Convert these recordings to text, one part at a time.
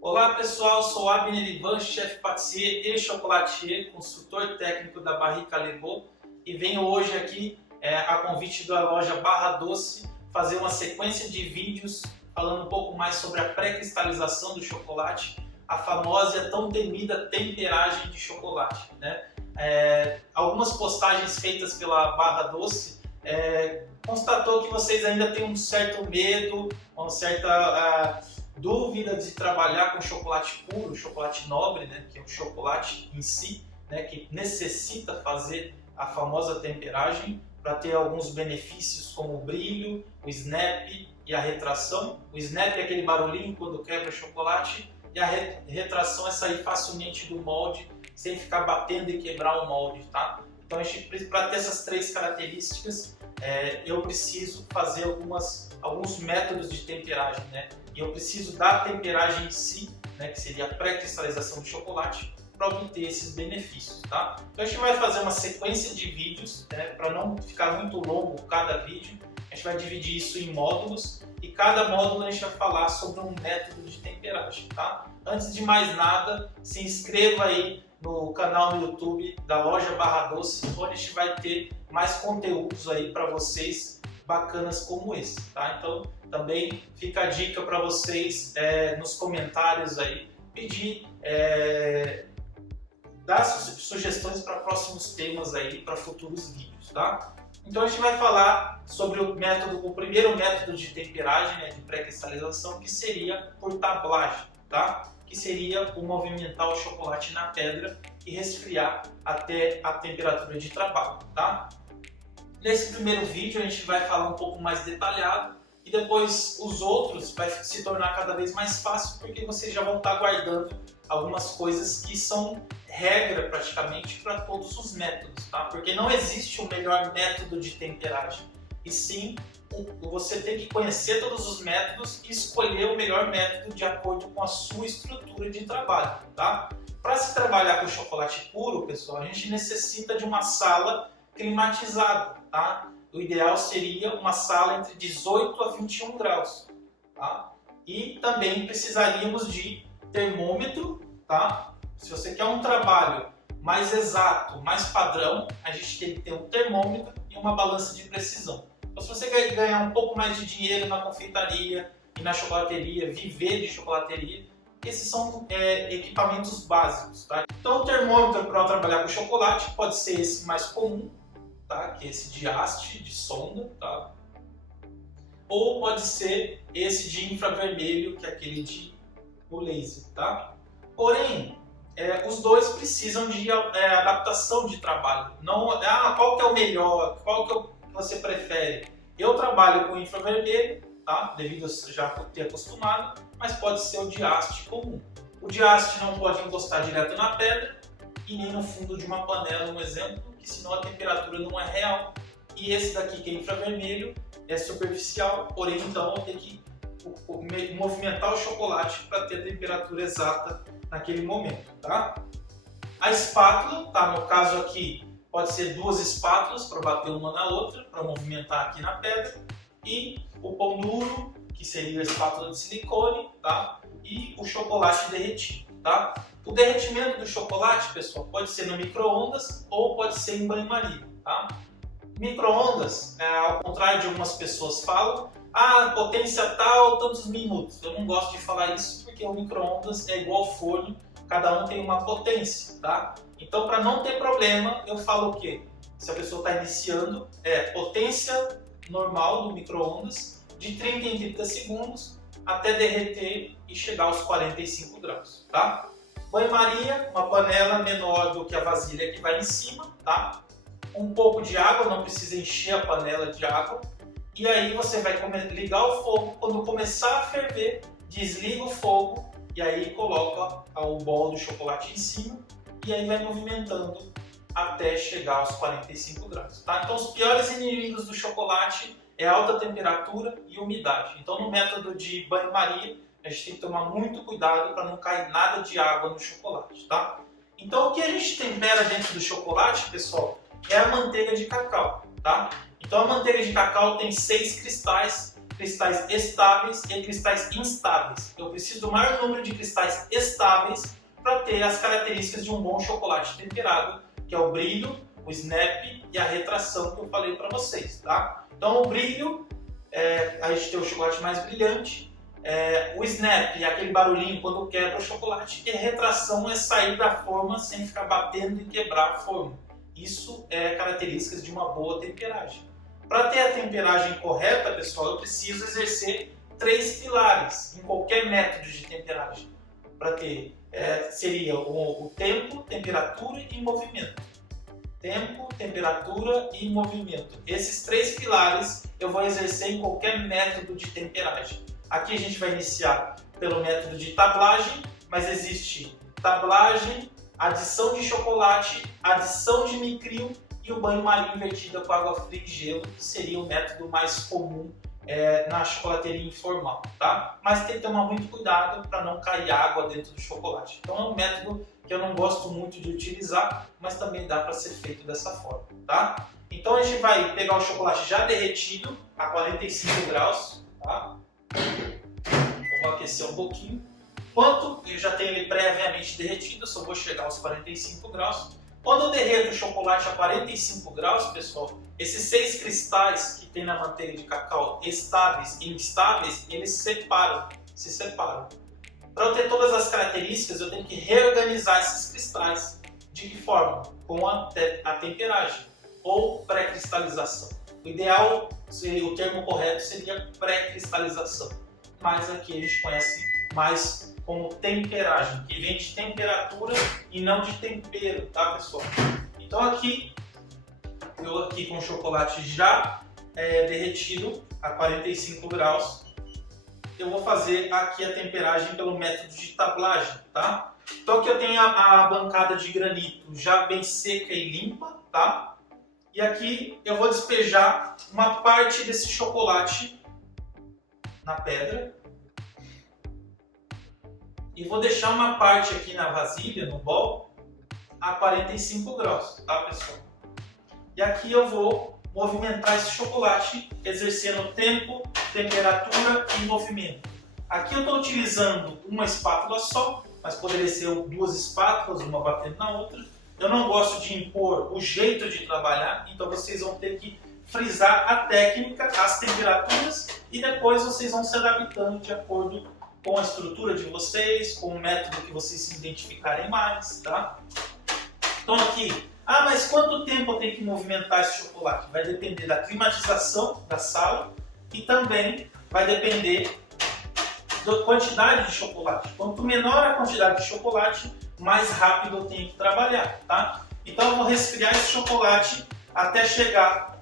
Olá pessoal, sou Abner Ivan, chefe patissier e chocolatier, consultor técnico da Barrica Lebot, e venho hoje aqui a convite da loja Barra Doce fazer uma sequência de vídeos falando um pouco mais sobre a pré-cristalização do chocolate, a famosa e tão temida temperagem de chocolate, né? Algumas postagens feitas pela Barra Doce constatou que vocês ainda têm um certo medo, uma certa dúvida de trabalhar com chocolate puro, chocolate nobre, né, que é o chocolate em si, né, que necessita fazer a famosa temperagem para ter alguns benefícios como o brilho, o snap e a retração. O snap é aquele barulhinho quando quebra o chocolate e a retração é sair facilmente do molde sem ficar batendo e quebrar o molde, tá? Então, para ter essas três características, eu preciso fazer alguns métodos de temperagem, né? E eu preciso da temperagem em si, né, que seria a pré-cristalização do chocolate, para obter esses benefícios, tá? Então a gente vai fazer uma sequência de vídeos, né, para não ficar muito longo cada vídeo. A gente vai dividir isso em módulos e cada módulo a gente vai falar sobre um método de temperagem, tá? Antes de mais nada, se inscreva aí no canal no YouTube da loja Barra Doce, onde a gente vai ter mais conteúdos aí para vocês bacanas como esse, tá? Então também fica a dica para vocês nos comentários aí, pedir, dar sugestões para próximos temas aí, para futuros vídeos, tá? Então a gente vai falar sobre o primeiro método de temperagem, né, de pré-cristalização, que seria por tablagem, tá? Que seria o movimentar o chocolate na pedra e resfriar até a temperatura de trabalho, tá? Nesse primeiro vídeo a gente vai falar um pouco mais detalhado e depois os outros vai se tornar cada vez mais fácil porque vocês já vão estar guardando algumas coisas que são regra praticamente para todos os métodos, tá? Porque não existe o melhor método de temperagem, e sim você tem que conhecer todos os métodos e escolher o melhor método de acordo com a sua estrutura de trabalho, tá? Para se trabalhar com chocolate puro, pessoal, a gente necessita de uma sala climatizada, tá? O ideal seria uma sala entre 18 a 21 graus, tá? E também precisaríamos de termômetro, tá? Se você quer um trabalho mais exato, mais padrão, a gente tem que ter um termômetro e uma balança de precisão. Então, se você quer ganhar um pouco mais de dinheiro na confeitaria e na chocolateria, viver de chocolateria, esses são equipamentos básicos, tá? Então, o termômetro para trabalhar com chocolate pode ser esse mais comum, tá? Que é esse de haste, de sonda, tá? Ou pode ser esse de infravermelho, que é aquele de o laser, tá? Porém, os dois precisam de adaptação de trabalho. Não, qual que é o melhor? Qual que é o que você prefere? Eu trabalho com infravermelho, tá? Devido a já ter acostumado, mas pode ser o de haste comum. O de haste não pode encostar direto na pedra e nem no fundo de uma panela, um exemplo, que senão a temperatura não é real. E esse daqui que é infravermelho é superficial, porém então eu tenho que movimentar o chocolate para ter a temperatura exata naquele momento, tá? A espátula, tá? No caso aqui pode ser duas espátulas para bater uma na outra, para movimentar aqui na pedra, e o pão duro, que seria a espátula de silicone, tá? E o chocolate derretido, tá? O derretimento do chocolate, pessoal, pode ser no micro-ondas ou pode ser em banho-maria, tá? Micro-ondas, ao contrário de algumas pessoas falam, potência tal, tantos minutos. Eu não gosto de falar isso porque o micro-ondas é igual ao forno, cada um tem uma potência, tá? Então, para não ter problema, eu falo o quê? Se a pessoa está iniciando, potência normal do micro-ondas, de 30 em 30 segundos, até derreter e chegar aos 45 graus, tá? Banho-maria, uma panela menor do que a vasilha que vai em cima, tá? Um pouco de água, não precisa encher a panela de água. E aí você vai ligar o fogo, quando começar a ferver, desliga o fogo e aí coloca o bol do chocolate em cima e aí vai movimentando até chegar aos 45 graus, tá? Então os piores inimigos do chocolate é alta temperatura e umidade. Então no método de banho-maria a gente tem que tomar muito cuidado para não cair nada de água no chocolate, tá? Então o que a gente tempera dentro do chocolate, pessoal, é a manteiga de cacau, tá? Então a manteiga de cacau tem 6 cristais cristais estáveis e cristais instáveis. Eu preciso do maior número de cristais estáveis para ter as características de um bom chocolate temperado, que é o brilho, o snap e a retração que eu falei para vocês, tá? Então o brilho, a gente tem o chocolate mais brilhante, o snap é aquele barulhinho quando quebra o chocolate, e a retração é sair da forma sem ficar batendo e quebrar a forma. Isso é características de uma boa temperagem. Para ter a temperagem correta, pessoal, eu preciso exercer 3 pilares em qualquer método de temperagem. Para ter, seria o tempo, temperatura e movimento. Tempo, temperatura e movimento. Esses 3 pilares eu vou exercer em qualquer método de temperagem. Aqui a gente vai iniciar pelo método de tablagem, mas existe tablagem, adição de chocolate, adição de micrio e o banho-maria invertida com água fria e gelo, que seria o método mais comum na chocolateria informal, tá? Mas tem que tomar muito cuidado para não cair água dentro do chocolate. Então é um método que eu não gosto muito de utilizar, mas também dá para ser feito dessa forma, tá? Então a gente vai pegar o chocolate já derretido a 45 graus, tá? Eu vou aquecer um pouquinho. Enquanto eu já tenho ele previamente derretido, eu só vou chegar aos 45 graus. Quando eu derreto o chocolate a 45 graus, pessoal, esses 6 cristais que tem na manteiga de cacau, estáveis e instáveis, eles se separam. Para eu ter todas as características, eu tenho que reorganizar esses cristais. De que forma? Com a temperagem ou pré-cristalização. O ideal, o termo correto seria pré-cristalização, mas aqui a gente conhece mais como temperagem, que vem de temperatura e não de tempero, tá, pessoal? Então aqui, eu aqui com o chocolate já derretido a 45 graus, eu vou fazer aqui a temperagem pelo método de tablagem, tá? Então aqui eu tenho a bancada de granito já bem seca e limpa, tá? E aqui eu vou despejar uma parte desse chocolate na pedra. E vou deixar uma parte aqui na vasilha, no bowl, a 45 graus, tá, pessoal? E aqui eu vou movimentar esse chocolate, exercendo tempo, temperatura e movimento. Aqui eu estou utilizando uma espátula só, mas poderia ser 2 espátulas, uma batendo na outra. Eu não gosto de impor o jeito de trabalhar, então vocês vão ter que frisar a técnica, as temperaturas, e depois vocês vão se adaptando de acordo com a estrutura de vocês, com o método que vocês se identificarem mais, tá? Então aqui, mas quanto tempo eu tenho que movimentar esse chocolate? Vai depender da climatização da sala e também vai depender da quantidade de chocolate. Quanto menor a quantidade de chocolate, mais rápido eu tenho que trabalhar, tá? Então eu vou resfriar esse chocolate até chegar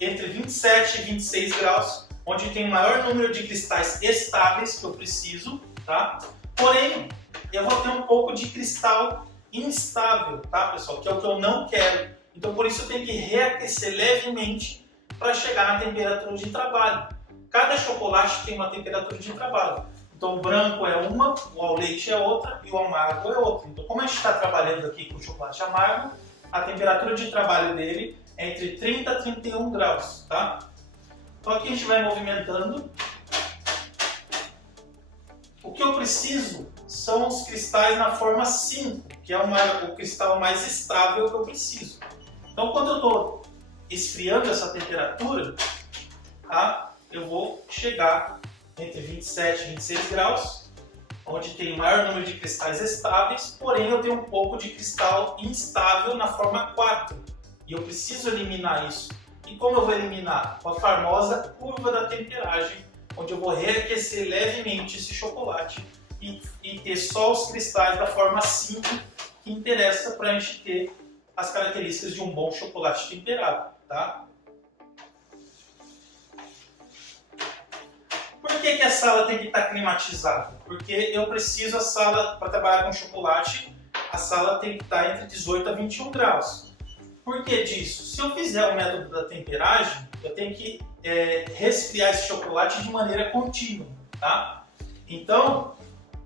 entre 27 e 26 graus, onde tem o maior número de cristais estáveis que eu preciso, tá? Porém, eu vou ter um pouco de cristal instável, tá, pessoal? Que é o que eu não quero. Então, por isso eu tenho que reaquecer levemente para chegar na temperatura de trabalho. Cada chocolate tem uma temperatura de trabalho. Então, o branco é uma, o ao leite é outra e o amargo é outra. Então, como a gente está trabalhando aqui com chocolate amargo, a temperatura de trabalho dele é entre 30 e 31 graus, tá? Então aqui a gente vai movimentando. O que eu preciso são os cristais na forma 5, que é o cristal mais estável que eu preciso. Então quando eu estou esfriando essa temperatura, tá, eu vou chegar entre 27 e 26 graus, onde tem o maior número de cristais estáveis, porém eu tenho um pouco de cristal instável na forma 4. E eu preciso eliminar isso. E como eu vou eliminar? Com a famosa curva da temperagem, onde eu vou reaquecer levemente esse chocolate e ter só os cristais da forma 5, que interessa para a gente ter as características de um bom chocolate temperado, tá? Por que a sala tem que estar climatizada? Porque eu preciso, a sala, para trabalhar com chocolate, a sala tem que estar entre 18 a 21 graus. Por que disso? Se eu fizer o método da temperagem, eu tenho que resfriar esse chocolate de maneira contínua, tá? Então,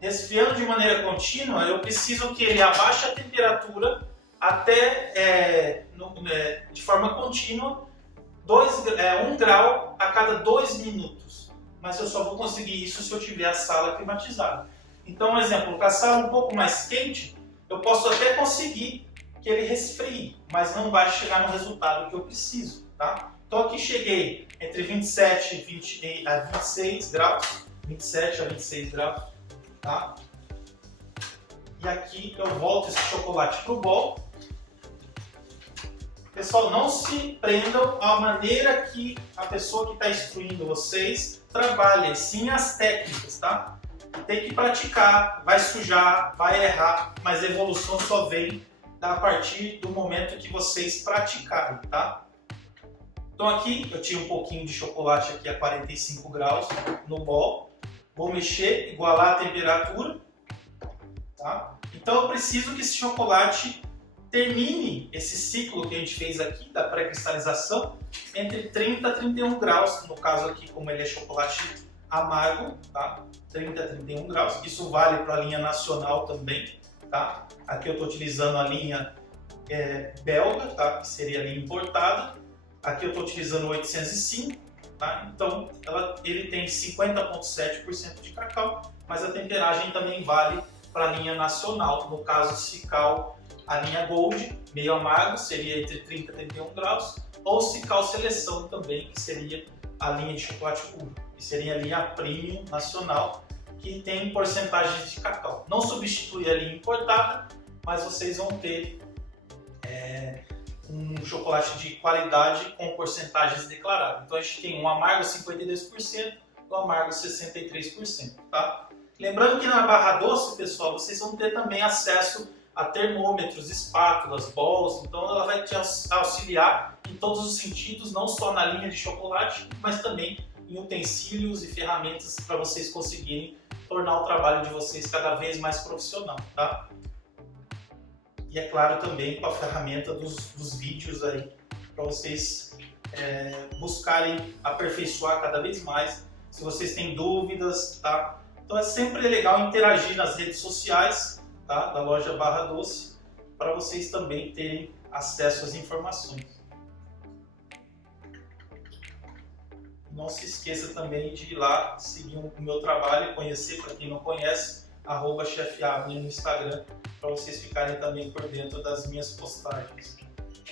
resfriando de maneira contínua, eu preciso que ele abaixe a temperatura até, de forma contínua, 1 grau a cada 2 minutos. mas eu só vou conseguir isso se eu tiver a sala climatizada. Então, um exemplo, com a sala um pouco mais quente, eu posso até conseguir que ele resfrie, mas não vai chegar no resultado que eu preciso, tá? Então aqui cheguei entre 27 a 26 graus, 27 a 26 graus, tá? E aqui eu volto esse chocolate pro bol. Pessoal, não se prendam à maneira que a pessoa que está instruindo vocês trabalha, sim as técnicas, tá? Tem que praticar, vai sujar, vai errar, mas a evolução só vem a partir do momento que vocês praticarem, tá? Então aqui eu tinha um pouquinho de chocolate aqui a 45 graus no bol. Vou mexer, igualar a temperatura, tá? Então eu preciso que esse chocolate termine esse ciclo que a gente fez aqui da pré-cristalização entre 30 a 31 graus, no caso aqui como ele é chocolate amargo, tá? 30 a 31 graus, isso vale para a linha nacional também, tá? Aqui eu estou utilizando a linha belga, tá? Que seria a linha importada, aqui eu estou utilizando o 805, tá? Então ele tem 50,7% de cacau, mas a temperagem também vale para a linha nacional, no caso Cical, a linha Gold, meio amargo, seria entre 30 e 31 graus, ou Cical Seleção também, que seria a linha de chocolate puro, que seria a linha Premium nacional, que tem porcentagens de cacau. Não substitui a linha importada, mas vocês vão ter um chocolate de qualidade com porcentagens declaradas. Então a gente tem um amargo 52% e um amargo 63%, tá? Lembrando que na barra doce, pessoal, vocês vão ter também acesso a termômetros, espátulas, bols, então ela vai te auxiliar em todos os sentidos, não só na linha de chocolate, mas também em utensílios e ferramentas para vocês conseguirem tornar o trabalho de vocês cada vez mais profissional, tá? E é claro também com a ferramenta dos vídeos aí, para vocês buscarem aperfeiçoar cada vez mais, se vocês têm dúvidas, tá? Então é sempre legal interagir nas redes sociais, tá? Da loja Barra Doce, para vocês também terem acesso às informações. Não se esqueça também de ir lá seguir o meu trabalho e conhecer, para quem não conhece, @chefabner no Instagram, para vocês ficarem também por dentro das minhas postagens.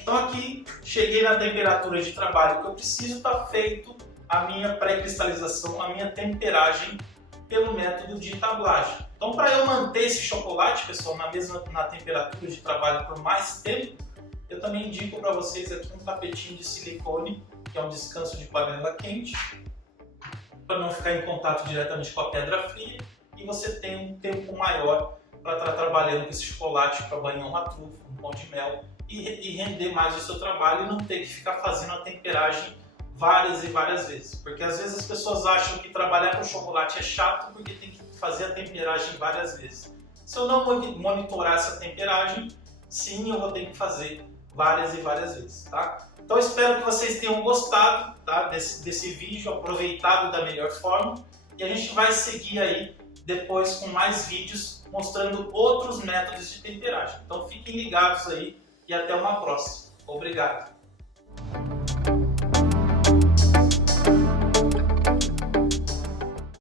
Então aqui cheguei na temperatura de trabalho que eu preciso, está feito a minha pré-cristalização, a minha temperagem pelo método de tablagem. Então, para eu manter esse chocolate, pessoal, na temperatura de trabalho por mais tempo, eu também indico para vocês aqui um tapetinho de silicone, que é um descanso de panela quente, para não ficar em contato diretamente com a pedra fria, e você tem um tempo maior para estar trabalhando com esse chocolate para banhar uma trufa, um pão de mel, e render mais o seu trabalho e não ter que ficar fazendo a temperagem várias e várias vezes. Porque às vezes as pessoas acham que trabalhar com chocolate é chato porque tem que fazer a temperagem várias vezes. Se eu não monitorar essa temperagem, sim, eu vou ter que fazer várias e várias vezes, tá? Então espero que vocês tenham gostado, tá, desse vídeo, aproveitado da melhor forma, e a gente vai seguir aí depois com mais vídeos mostrando outros métodos de temperagem. Então fiquem ligados aí e até uma próxima. Obrigado!